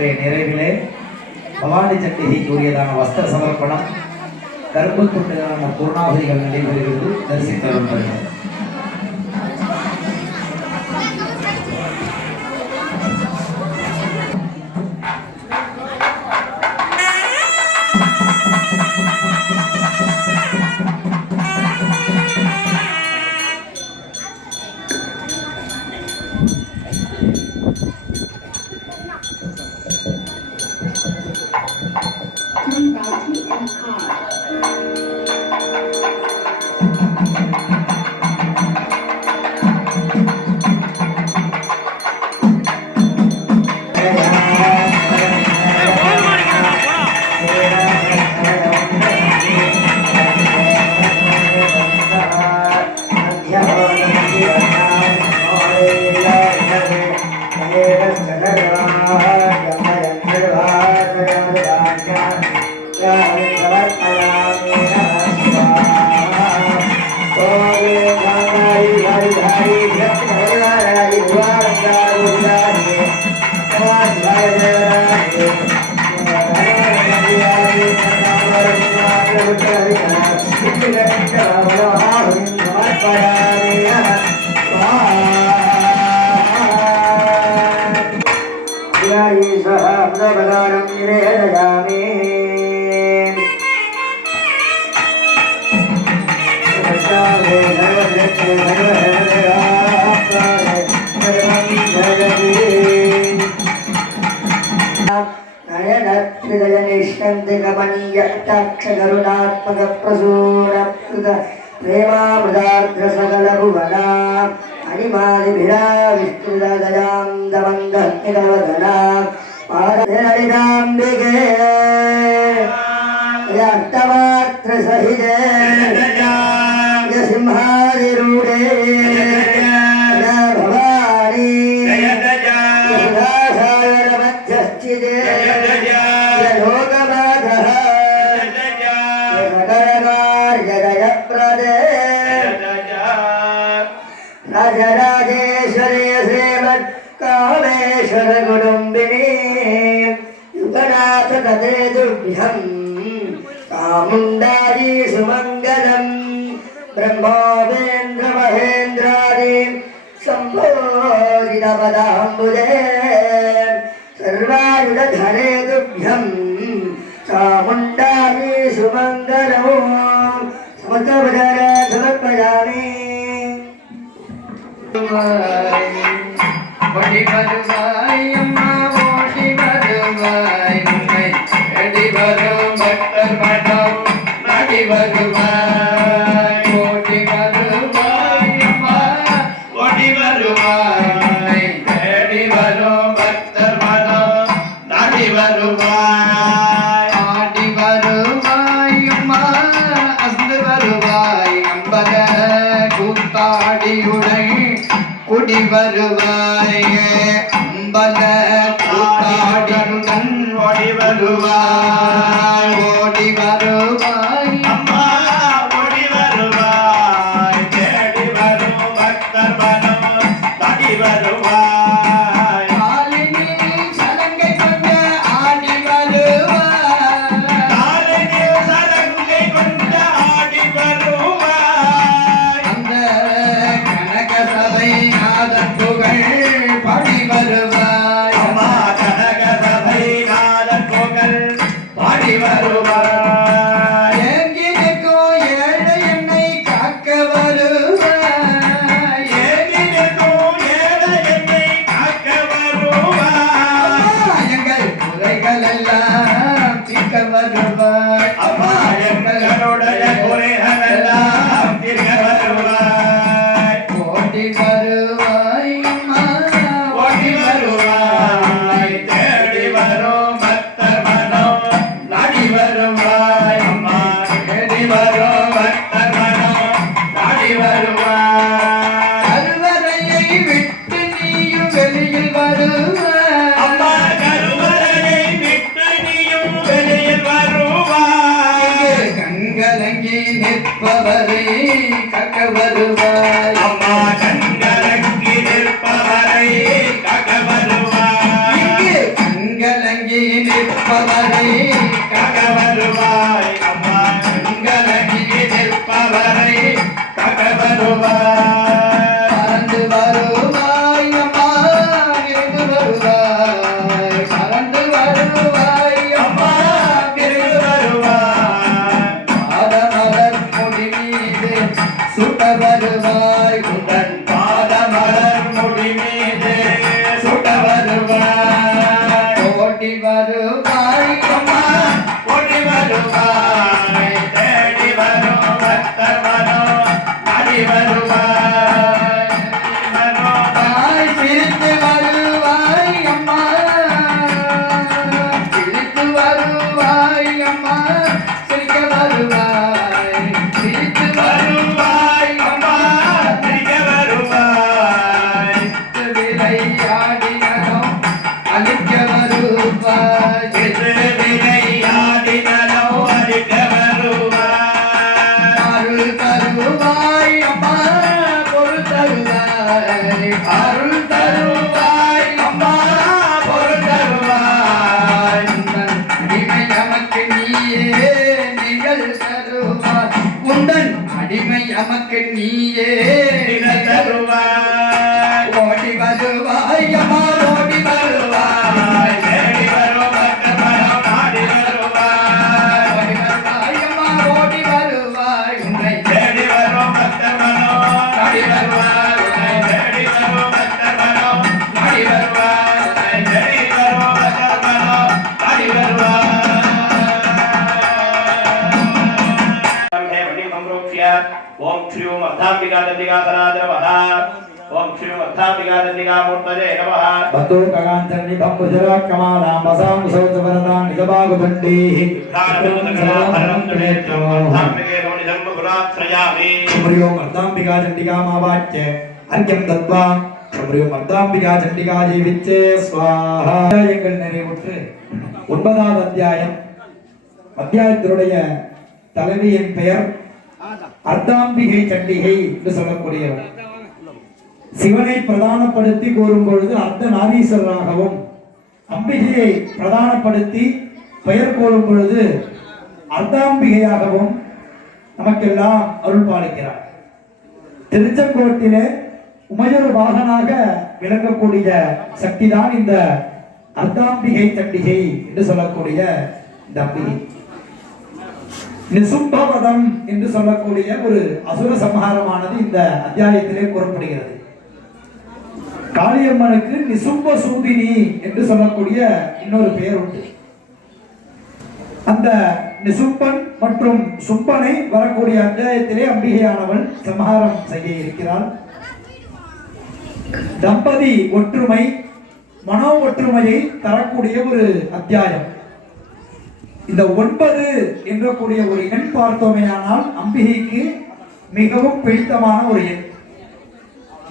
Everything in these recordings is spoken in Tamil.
இன்றைய நிறைவிலே பவானி சக்திகை கூறியதான வஸ்திர சமர்ப்பணம் கரும்பு துண்டுகளான பூர்ணாவதிகள் நடைபெறுகிறது. தரிசித்து வருகிறார்கள் రక్తాక్షగరుడాత్మక ప్రసూరకృత ప్రేమామృదార్ద్రసగలభువనా అనిమాదిభిరా విష్ణుదయామందవదనా పాదనిదాంబికే అర్థమాత్రసహిజే సింహాదిరూఢే തതേ ദുർഗൃഹം കാമുണ്ടായി സുമംഗലം ബ്രഹ്മോപേന്ദ്ര മഹേന്ദ്രാദി സംഭോരിതപദാംബുദേ സർവായുധരേ ദുർഗം കാമുണ്ടായി സുമംഗലവും സമർപ്പയാമി സമർപ്പയാമി പടി പതുവായി അമ്മ எடி வரும் பக்தர் மடம் நடி வருவாய் ஓடி வருவாய் அம்மா ஓடி வருவாய். உன்னை வரும் பக்தர் மடம் நடி வருவாய் ஆடி வருவாய் அம்மா அந்து வருவாய். குடி வருவாய். அம்பல ஓடி நிற்பவரை காக்க வருவாய் அம்மா கண்கலங்கி நிற்பவரை கக வருவாய் భక్తో కగాంతరణి పంపుజరా కమాలాం వసాం సౌత వరదాం నిజబాగు బండి శుభ్రియో మర్దాంబికా చండికా మా వాచ్య అర్ఘ్యం దత్వా శుభ్రియో మర్దాంబికా చండికా జీవిచ్చే స్వాహ அத்தியாயங்கள் நிறைவுற்று ஒன்பதாவது அத்தியாயம் அத்தியாயத்தினுடைய தலைவியின் பெயர் அர்த்தாம்பிகை சண்டிகை என்று சொல்லக்கூடியவர் சிவனை பிரதானப்படுத்தி கூறும் பொழுது அர்த்த நாரீஸ்வரராகவும் அம்பிகையை பிரதானப்படுத்தி பெயர் கூறும் பொழுது அர்த்தாம்பிகையாகவும் நமக்கெல்லாம் அருள் பாலிக்கிறார். திருச்செங்கோட்டிலே உமையொரு வாகனாக விளங்கக்கூடிய சக்திதான் இந்த அர்த்தாம்பிகை சண்டிகை என்று சொல்லக்கூடிய இந்த அம்பிகை. நிசும்பவதம் என்று சொல்லக்கூடிய ஒரு அசுர சம்ஹாரமானது இந்த அத்தியாயத்திலே கூறப்படுகிறது. காளியம்மனுக்கு நிசும்ப சூதினி என்று சொல்லக்கூடிய இன்னொரு பெயர் உண்டு. அந்த நிசும்பன் மற்றும் சும்பனை வரக்கூடிய அத்தியாயத்திலே அம்பிகையானவள் சம்ஹாரம் செய்ய இருக்கிறாள். தம்பதி ஒற்றுமை மனோ ஒற்றுமையை தரக்கூடிய ஒரு அத்தியாயம். இந்த ஒன்பது என்றக்கூடிய ஒரு எண் பார்த்தோமேயானால் அம்பிகைக்கு மிகவும் பிடித்தமான ஒரு எண்.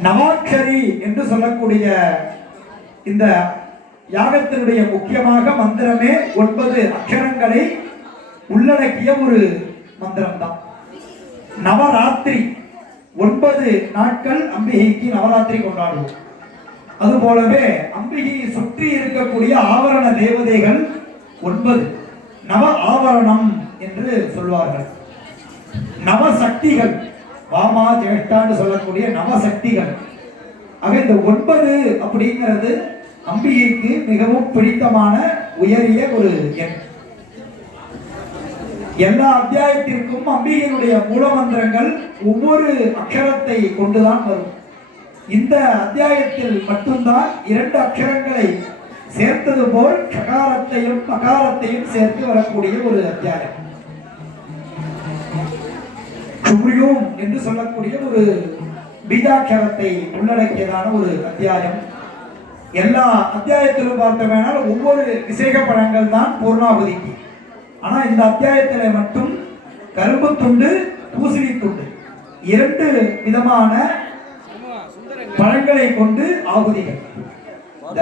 நவாட்சரி என்று சொல்லக்கூடிய இந்த யாகத்தினுடைய முக்கியமாக மந்திரமே ஒன்பது அக்ஷரங்களை உள்ளடக்கிய ஒரு மந்திரம் தான் நவராத்திரி ஒன்பது நாட்கள் அம்பிகைக்கு நவராத்திரி கொண்டாடுவோம். அதுபோலவே அம்பிகையை சுற்றி இருக்கக்கூடிய ஆவரண தேவதைகள் ஒன்பது. நவ ஆவரணம் என்று சொல்வார்கள். நவசக்திகள் வாமா ஜேஷ்டான்னு சொல்லக்கூடிய நவசக்திகள் ஆக இந்த ஒன்பது அப்படிங்கிறது அம்பிகைக்கு மிகவும் பிடித்தமான உயரிய ஒரு எண். எல்லா அத்தியாயத்திற்கும் அம்பிகையினுடைய மூலமந்திரங்கள் ஒவ்வொரு அக்ஷரத்தை கொண்டுதான் வரும். இந்த அத்தியாயத்தில் மட்டும்தான் இரண்டு அக்ஷரங்களை சேர்த்தது போல் சகாரத்தையும் மகாரத்தையும் சேர்த்து வரக்கூடிய ஒரு அத்தியாயம். சுப்ரியோம் என்று சொல்லக்கூடிய ஒரு பீஜாட்சரத்தை உள்ளடக்கியதான ஒரு அத்தியாயம். எல்லா அத்தியாயத்திலும் பார்த்தோம்னால் ஒவ்வொரு விசேக பழங்கள் தான் பூர்ணாபதிக்கு. ஆனால் இந்த அத்தியாயத்தில் மட்டும் கரும்பு துண்டு பூசணி துண்டு இரண்டு விதமான பழங்களை கொண்டு ஆகுதிகள் இந்த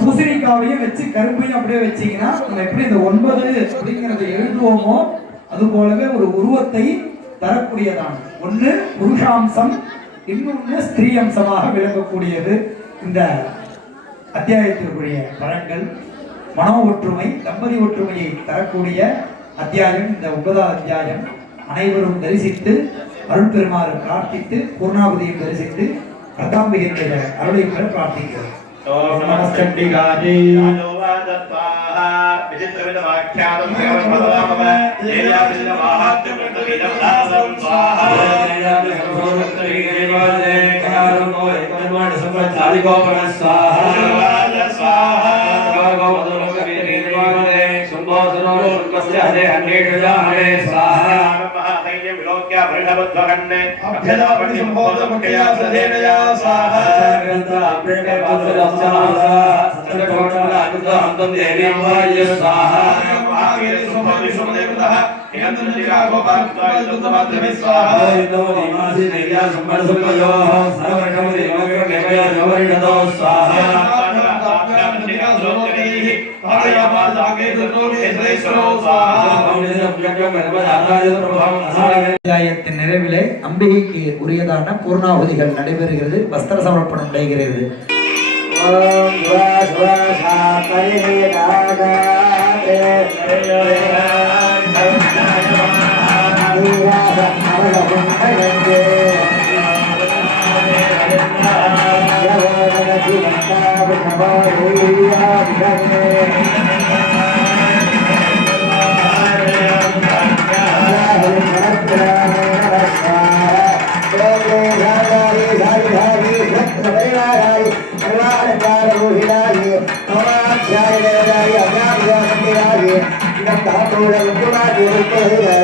பூசணிக்காவையும் வச்சு கரும்பையும் அப்படியே வச்சிங்கன்னா நம்ம எப்படி இந்த ஒன்பது அப்படிங்கிறத எழுதுவோமோ அது போலவே ஒரு உருவத்தை தரக்கூடியதான். ஒண்ணு புருஷாம்சம் இன்னொன்னு ஸ்திரீ அம்சமாக விளங்கக்கூடியது. இந்த அத்தியாயத்திற்குரிய பழங்கள் மனோ ஒற்றுமை தம்பதி ஒற்றுமையை தரக்கூடிய அத்தியாயம் இந்த ஒன்பதாம் அத்தியாயம். அனைவரும் தரிசித்து அருள் பெருமாறு பிரார்த்தித்து பூர்ணாவதியும் தரிசித்து பிரதாம்பிகையினுடைய அருளை பெற பிரார்த்திக்கிறோம். गोपन स्वाहा स्वाहा गोपन स्वाहा सुंदोसरो सुंदस्य हरे अन्येषजा हरे स्वाहा विलोक्य भृषभध्वगन् अभ्यदा परिसंबोधमुखया सदेनया स्वाहा स्वाहा स्वाहा स्वाहा स्वाहा நிறைவிலே அம்பிகைக்கு உரியதான பூர்ணாவதிகள் நடைபெறுகிறது. வஸ்திர சமர்ப்பணம் நடைகிறது ஓம் ஸ்வா ஸ்வா சா நீராகம் அவளவும் அழகு Yeah.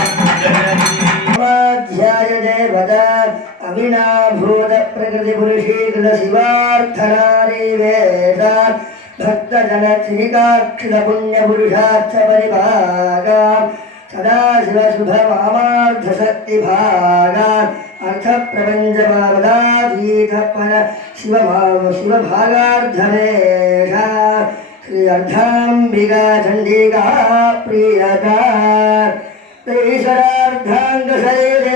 పురుషీకృత శివార్థరారీవేదా భక్తజనత్రికాక్షిల పుణ్యపురుషార్థ పరిభాగా సదాశివశుభమామార్థశక్తిభాగా అర్థప్రపంచమావదాతీతపర శివమా శివభాగార్థమేష శ్రీ అర్ధాంబికా చండికా ప్రియత ఈశ్వరార్థాంగశైరే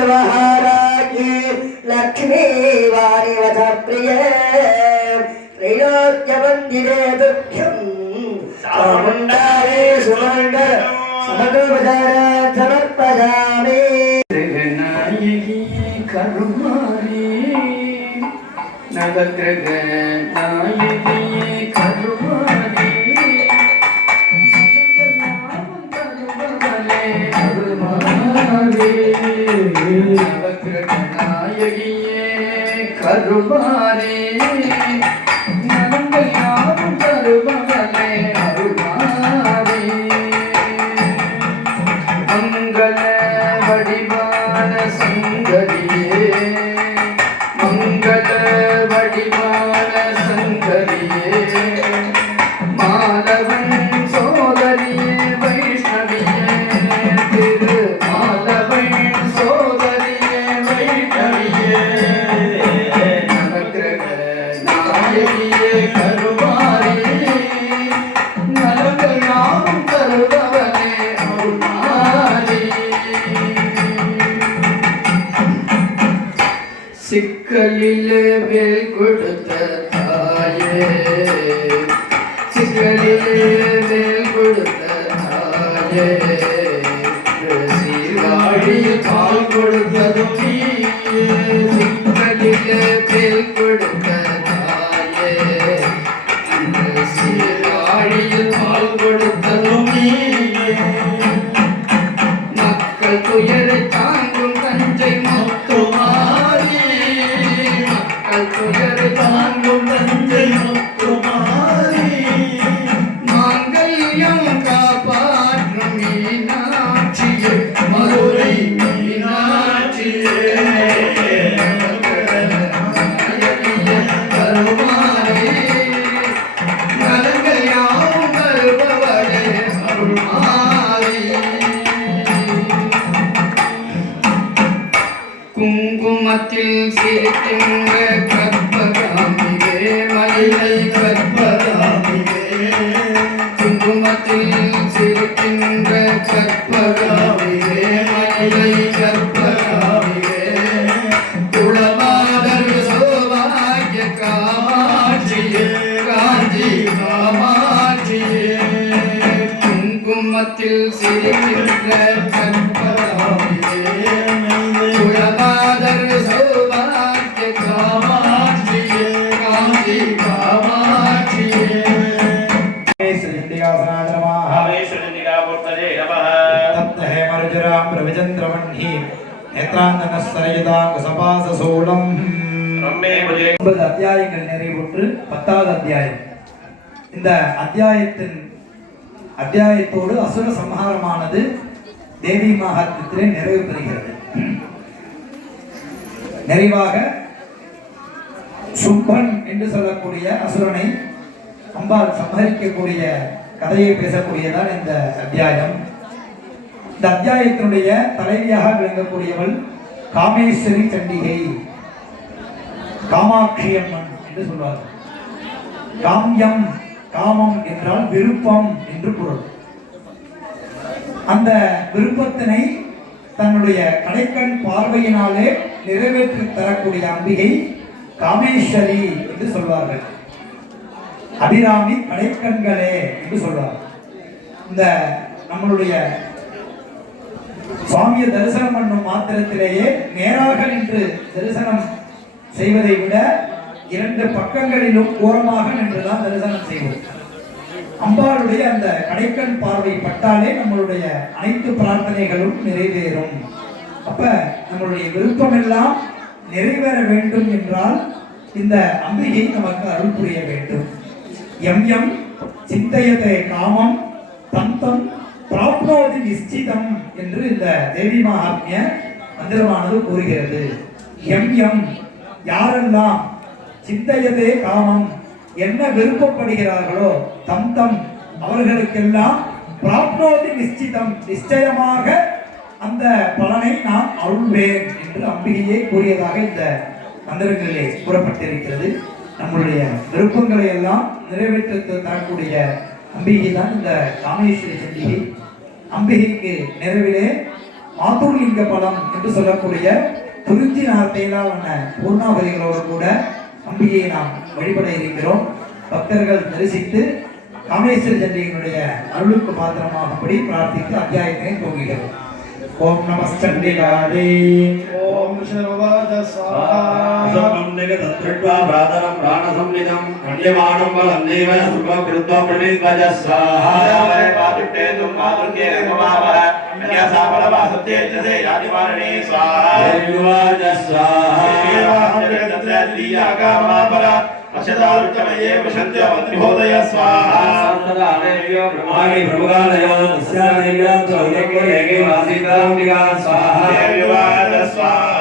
யஜமாதர்வஹாராஜி லக்ஷ்மி வாரிவத பிரியே त्रैलोक्य वंदिने दुःखम् चामुण्डारे सुमण्ड समर्पयामि त्रिगणायिकी करुमारी नवद्रगणायिकी கருமாரி சிக்கலிலே கொடுத்த தாயே. சிக்கலிலே கொடுத்த தாயே. சீர்காழியில் பால் கொடுத்த குங்குமத்தில் சிரிக்கின்ற கற்பகாமியே குலமாதர் சௌபாகிய காமாட்சியே காஞ்சி காமாட்சியே காமேஸ்வரந்திகாமூர்த்ததே நமः நேத்ராந்தனசரயுதாங்கசபாசசூலம் ரம்மே புஜே ஒன்பது அத்தியாயங்கள் நிறைவுற்று பத்தாவது அத்தியாயம். இந்த அத்தியாயத்தின் அத்தியாயத்தோடு அசுர சம்ஹாரமானது தேவி மகாத்மத்திலே நிறைவு பெறுகிறது. நிறைவாக சுப்பன் என்று சொல்லக்கூடிய அசுரனை அம்பாள் சம்ஹரிக்கக்கூடிய கதையை பேசக்கூடியதான் இந்த அத்தியாயம். இந்த அத்தியாயத்தினுடைய தலைவியாக விளங்கக்கூடியவள் காமேஸ்வரி சண்டிகை காமாட்சி அம்மன் என்று சொல்வார் காம்யம் காமம் என்றால் விருப்பம் என்று பொருள். அந்த விருப்பத்தினை தன்னுடைய கடைக்கண் பார்வையினாலே நிறைவேற்றி தரக்கூடிய அம்பிகை காமேஸ்வரி என்று சொல்வார்கள். அபிராமி கடைக்கண்களே என்று சொல்வார். இந்த நம்மளுடைய சுவாமியை தரிசனம் பண்ணும் மாத்திரத்திலேயே நேராக நின்று தரிசனம் செய்வதை விட இரண்டு பக்கங்களிலும் ஓரமாக நின்றுதான் தரிசனம் செய்வோம். அம்பாளுடைய அந்த கடைக்கண் பார்வை பட்டாலே நம்மளுடைய அனைத்து பிரார்த்தனைகளும் நிறைவேறும். அப்ப நம்மளுடைய விருப்பம் எல்லாம் நிறைவேற வேண்டும் என்றால் இந்த அம்பிகை நமக்கு அருள் புரிய வேண்டும். எம் எம் சிந்தையதே காமம் தம் தம் பிராப்னோதி நிச்சிதம் என்று இந்த தேவி மகாத்மிய மந்திரமானது கூறுகிறது. எம் எம் யாரெல்லாம் சிந்தையதே காமம். என்ன விருப்பப்படுகிறார்களோ தம் தம் அவர்களுக்கெல்லாம் பிராப்னோதி நிச்சிதம். நிச்சயமாக அந்த பலனை நான் அருள்வேன் என்று அம்பிகையே கூறியதாக இந்த மந்திரங்களிலே கூறப்பட்டிருக்கிறது. நம்முடைய விருப்பங்களை எல்லாம் நிறைவேற்ற தரக்கூடிய அம்பிகை தான் இந்த காமேஸ்வரி சண்டிகை. அம்பிகைக்கு நிறைவிலே மாத்தூர்லிங்க பலம் என்று சொல்லக்கூடிய குறிஞ்சி நார்த்தையிலான பூர்ணாவதிகளோடு கூட அம்பியை நாம் வழிபட இருக்கிறோம். பக்தர்கள் தரிசித்து காமேஸ்வர சண்டிகையினுடைய அருளுக்கு பாத்திரமாகும்படி பிரார்த்தித்து அத்தியாயத்தினை துவங்குகிறோம். ஓம் நமஸ்தண்டிகாதே ஓம் ఓం శర్వాద స్వాహాదరం ప్రాణ సంనిధం కన్యమానం వలన్నేవ సర్వకృత్వ ప్రణీతజ స్వాహ అక్షరాలుష్టమయ్యే పశ్యంత్య మంత్రిభోదయ స్వాహా సర్వదానైవ్యో బ్రహ్మాణి భృగాలయో తస్యానైవ్యో తౌలకో ఏకే వాసితాం నిగా స్వాహా దేవవాద స్వాహా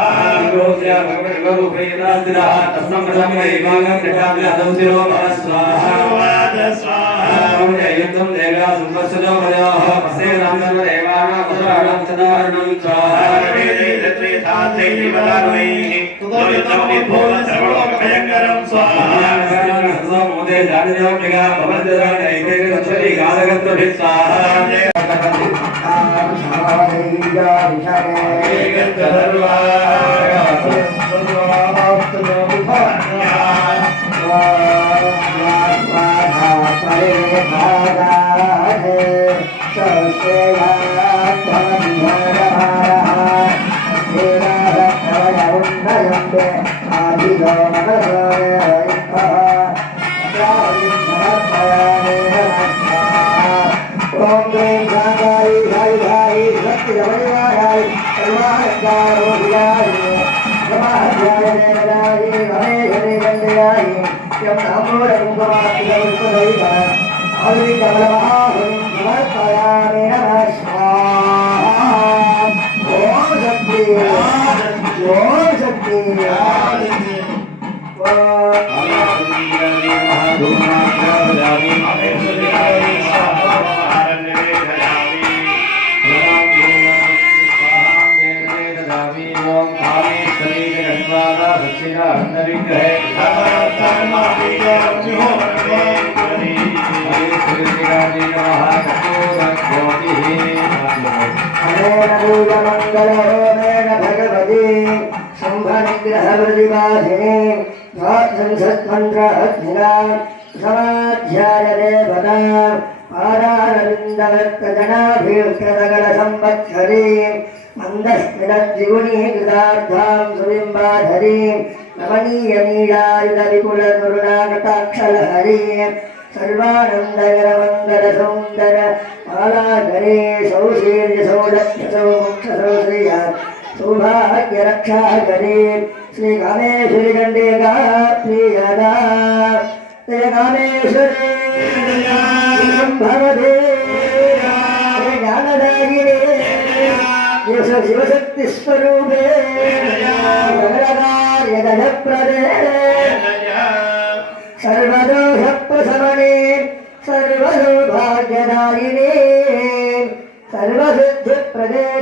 യുദ്ധം ദേവരാ സംവത്സരോ മയോഹ പസേ രാമനവ ദേവാനാ കുതരാണം ചദാരണം ഭയങ്കരം സ്വാഹ Hare समाध्यायदेवता पादारविन्दवत्तजनाभिकृतगण संवत्सरीं मन्दस्मिनद्विगुणीः कृतार्थां सुबिम्बाधरीं रमणीयनीलायुधविपुलनुरुणाकटाक्षलहरीं सर्वानन्दगरमन्दरसौन्दर बालाधरे सौशीर्यसौलभ्यसौ मोक्षसौ श्रिया सौभाग्यरक्षाधरे श्रीकामेश्वरिदण्डेका प्रियदा శివశక్తి స్వరూపే ప్రదే సర్వదోష సర్వసిద్ధి ప్రదే